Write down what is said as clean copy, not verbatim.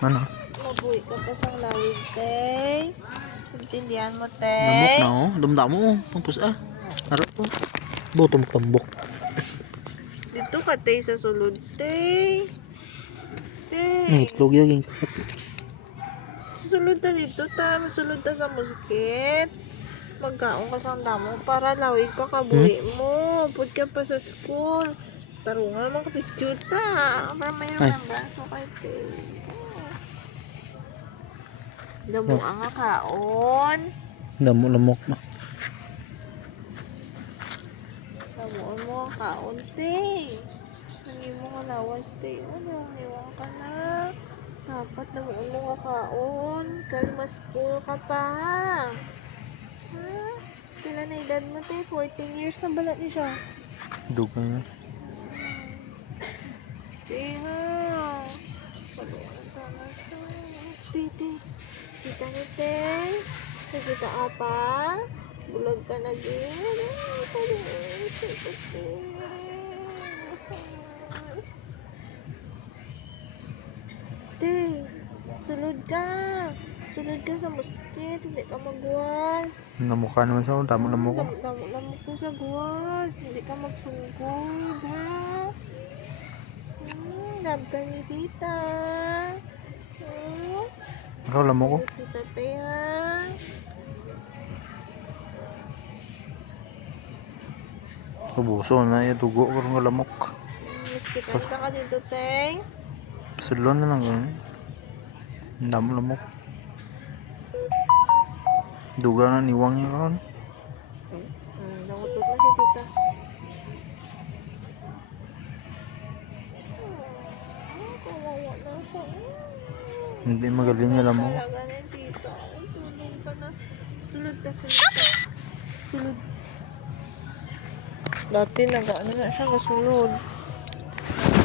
Ano? Mabuhi ka pa sa lawig, te. Intindihan mo, Lamok te. na oh. Dumda mo. Pampus Harap po. Botong tambok. Dito ka, te, sa sulod, te. Te. Itlog yaging. Sulod ta dito, ta. Masulod ta sa musket. Magkaon ka sa damo para lawig pa kabuhi mo. Pud ka pa sa school. Tarungan mo ka picture ta. Para may remembrance mo kay te. Damo ang kaon. Lamok na. Damuan mo ang kaon, te. Hindi mo ka lawas, te. Ano, niwang ka na. Dapat damuan mo ang kaon. Kaya mas school ka pa. Ha? Kailan na edad mo, te? 14 years na balat niya siya. Duga na. Te, ha? Paluan ka na siya. Te. Kita ni, te. Nakita ka pa? Bulag ka na din. Paluan siya, te. Te, sulod ka. Sulod ka sa musket. Hindi ka magwas. Namukha naman siya. Damo ko. Lamok ko sa guwas. Hindi ka magsugod, ha? Love ka ni tita. Ikaw lamok ko. Tita, te, ha? Kabuso na dugo ko ng lamok. Muskitan ka dito, te. Pasulon na lang ganun. Damo lamok. Duga na niwang niya karon. Nangutot na si tita. Kawawa na siya. Hindi magaling niya lamok. Talaga na tita. Tulong ka na. Sulod ka. Sulod. Dati nag-ano na siya kasulod.